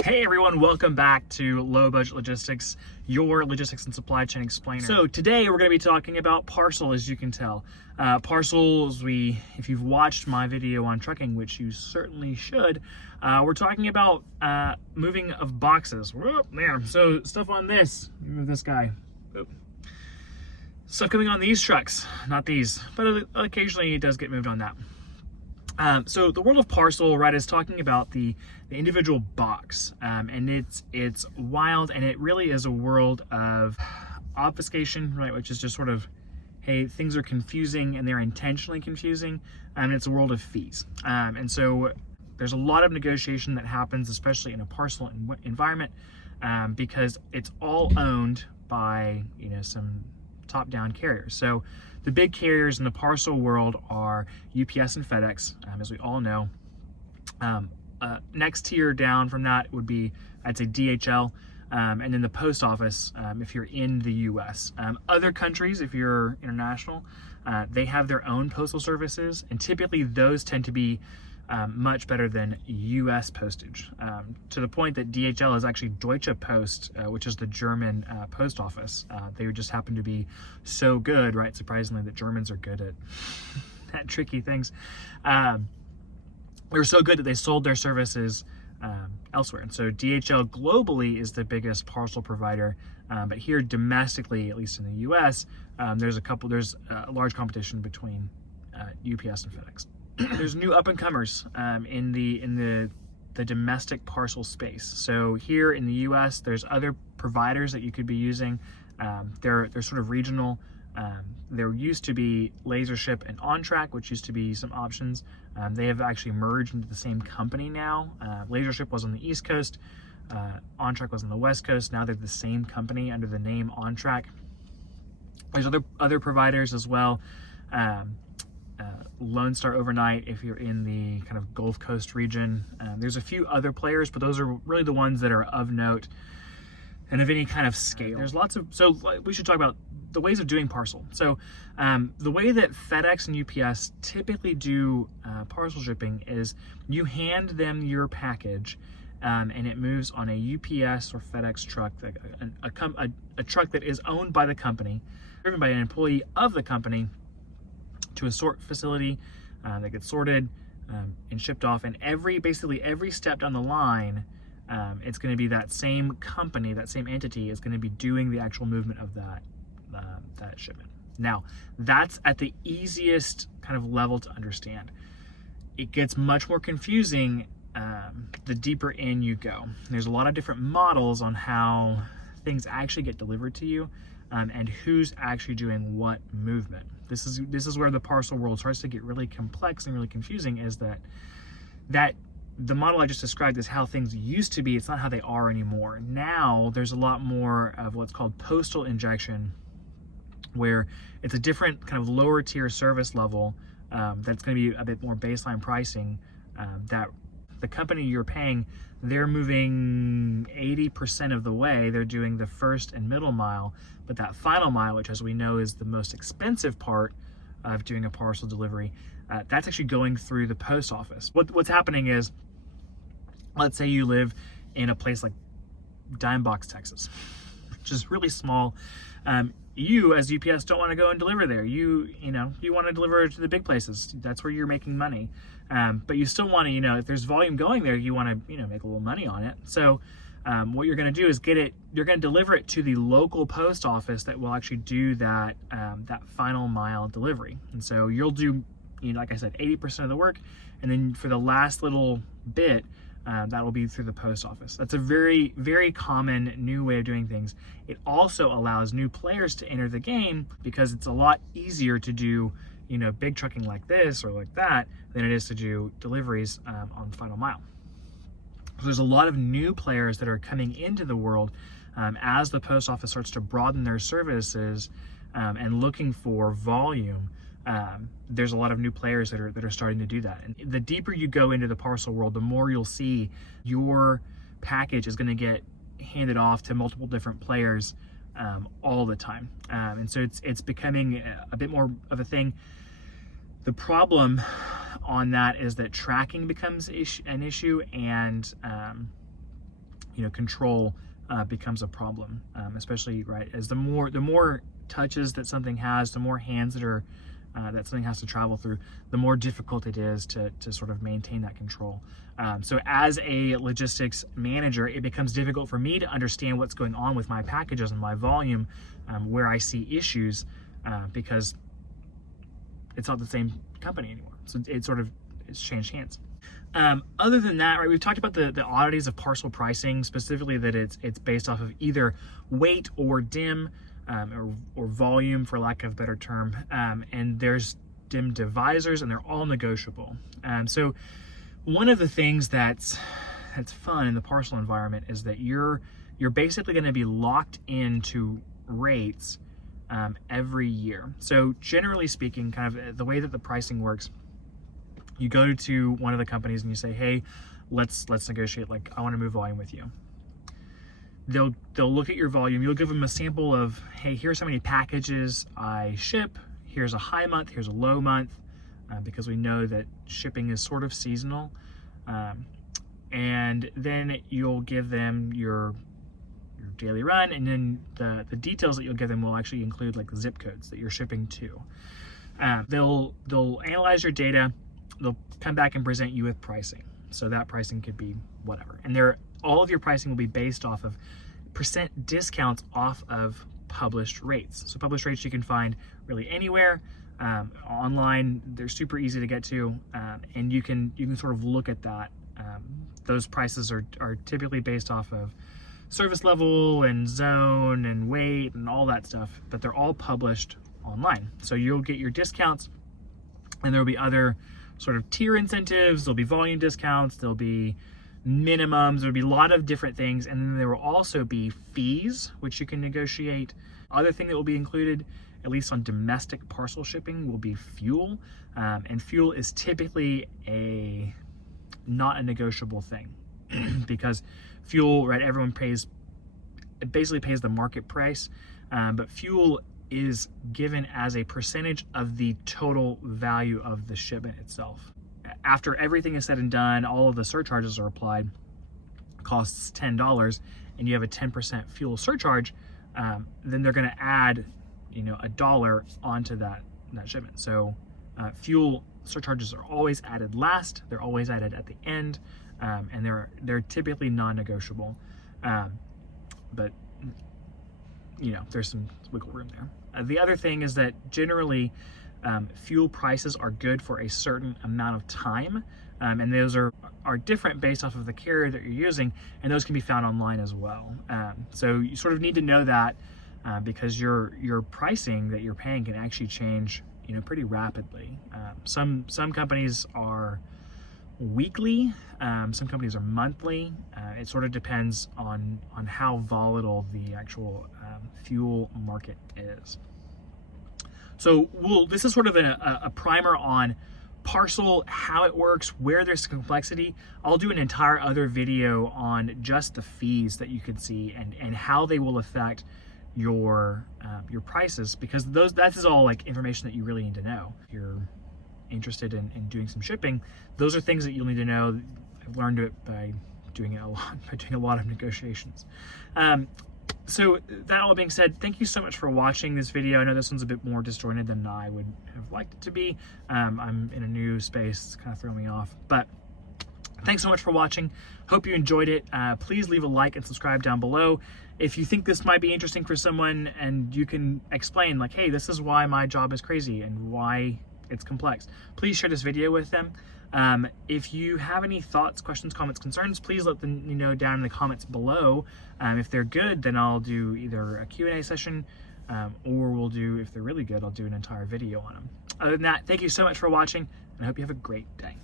Hey everyone, welcome back to Low Budget Logistics, your logistics and supply chain explainer. So today we're going to be talking about parcel, as you can tell. Parcels, if you've watched my video on trucking, which you certainly should, we're talking about moving of boxes. Whoop, there. So stuff on this, move this guy. Whoop. Stuff coming on these trucks, not these, but occasionally it does get moved on that. So the world of parcel, right, is talking about the individual box, and it's wild, and it really is a world of obfuscation, right, which is just sort of, hey, things are confusing and they're intentionally confusing, and it's a world of fees. And so there's a lot of negotiation that happens, especially in a parcel environment, because it's all owned by, some top-down carriers. So the big carriers in the parcel world are UPS and FedEx, as we all know. Next tier down from that would be, I'd say, DHL, and then the post office if you're in the US. Other countries, if you're international, they have their own postal services, and typically those tend to be much better than US postage, to the point that DHL is actually Deutsche Post, which is the German post office. They just happen to be so good, right? Surprisingly, that Germans are good at tricky things. They were so good that they sold their services elsewhere. And so DHL globally is the biggest parcel provider, but here domestically, at least in the US, there's a large competition between UPS and FedEx. There's new up-and-comers in the domestic parcel space. So here in the US, there's other providers that you could be using. They're sort of regional. There used to be LaserShip and OnTrack, which used to be some options. They have actually merged into the same company now. LaserShip was on the East Coast. OnTrack was on the West Coast. Now they're the same company under the name OnTrack. There's other providers as well. Lone Star Overnight if you're in the kind of Gulf Coast region. There's a few other players, but those are really the ones that are of note and of any kind of scale. There's lots of, so we should talk about the ways of doing parcel. So the way that FedEx and UPS typically do parcel shipping is you hand them your package, and it moves on a UPS or FedEx truck, a truck that is owned by the company, driven by an employee of the company, to a sort facility that gets sorted and shipped off. And basically every step down the line, it's going to be that same company, that same entity is going to be doing the actual movement of that shipment. Now, that's at the easiest kind of level to understand. It gets much more confusing the deeper in you go. There's a lot of different models on how things actually get delivered to you, and who's actually doing what movement. This is where the parcel world starts to get really complex and really confusing, is that the model I just described is how things used to be. It's not how they are anymore. Now there's a lot more of what's called postal injection, where it's a different kind of lower tier service level that's going to be a bit more baseline pricing, that the company you're paying, they're moving 80% of the way. They're doing the first and middle mile, but that final mile, which as we know is the most expensive part of doing a parcel delivery, that's actually going through the post office. What's happening is, let's say you live in a place like Dime Box, Texas, which is really small. You as UPS don't want to go and deliver there. You want to deliver to the big places. That's where you're making money. But you still want to, if there's volume going there, you want to, make a little money on it. So what you're going to do is you're going to deliver it to the local post office that will actually do that final mile delivery. And so you'll do, like I said, 80% of the work. And then for the last little bit, that will be through the post office. That's a very, very common new way of doing things. It also allows new players to enter the game because it's a lot easier to do, big trucking like this or like that than it is to do deliveries on the final mile. So there's a lot of new players that are coming into the world as the post office starts to broaden their services and looking for volume. There's a lot of new players that are starting to do that. And the deeper you go into the parcel world, the more you'll see your package is going to get handed off to multiple different players all the time. And so it's becoming a bit more of a thing. The problem on that is that tracking becomes an issue, and control becomes a problem, especially right as the more touches that something has, the more hands that something has to travel through, the more difficult it is to sort of maintain that control. So as a logistics manager, it becomes difficult for me to understand what's going on with my packages and my volume, where I see issues, because it's not the same company anymore. So it's changed hands. Other than that, right, we've talked about the oddities of parcel pricing, specifically that it's based off of either weight or dim, or volume, for lack of a better term, and there's dim divisors, and they're all negotiable. So one of the things that's fun in the parcel environment is that you're basically going to be locked into rates every year. So generally speaking, kind of the way that the pricing works, you go to one of the companies and you say, hey, let's negotiate, like, I want to move volume with you. They'll look at your volume. You'll give them a sample of, hey, here's how many packages I ship. Here's a high month, here's a low month, because we know that shipping is sort of seasonal. And then you'll give them your daily run, and then the details that you'll give them will actually include like the zip codes that you're shipping to. They'll analyze your data. They'll come back and present you with pricing. So that pricing could be whatever. And all of your pricing will be based off of percent discounts off of published rates. So published rates you can find really anywhere. Online, they're super easy to get to, and you can sort of look at that. Those prices are typically based off of service level and zone and weight and all that stuff, but they're all published online. So you'll get your discounts, and there'll be other sort of tier incentives, there'll be volume discounts, there'll be minimums, there'll be a lot of different things, and then there will also be fees, which you can negotiate. Other thing that will be included, at least on domestic parcel shipping, will be fuel, and fuel is typically not a negotiable thing because fuel, right, everyone basically pays the market price, but fuel is given as a percentage of the total value of the shipment itself. After everything is said and done, all of the surcharges are applied, costs $10, and you have a 10% fuel surcharge, then they're going to add, $1 onto that shipment. So fuel surcharges are always added last, they're always added at the end, and they're typically non-negotiable. But there's some wiggle room there. The other thing is that generally fuel prices are good for a certain amount of time, and those are different based off of the carrier that you're using, and those can be found online as well. So you sort of need to know that, because your pricing that you're paying can actually change pretty rapidly. Some companies are weekly, some companies are monthly. It sort of depends on how volatile the actual fuel market is. So this is sort of a primer on parcel, how it works, where there's complexity. I'll do an entire other video on just the fees that you could see and how they will affect your prices, because that is all like information that you really need to know. If you're interested in doing some shipping, those are things that you'll need to know. I've learned it by doing a lot of negotiations. So that all being said, thank you so much for watching this video. I know this one's a bit more disjointed than I would have liked it to be. I'm in a new space, it's kind of throwing me off, but thanks so much for watching. Hope you enjoyed it. Please leave a like and subscribe down below. If you think this might be interesting for someone and you can explain like, hey, this is why my job is crazy and why it's complex, please share this video with them. If you have any thoughts, questions, comments, concerns, please let them know down in the comments below. If they're good, then I'll do either a Q&A session, or if they're really good, I'll do an entire video on them. Other than that, thank you so much for watching, and I hope you have a great day.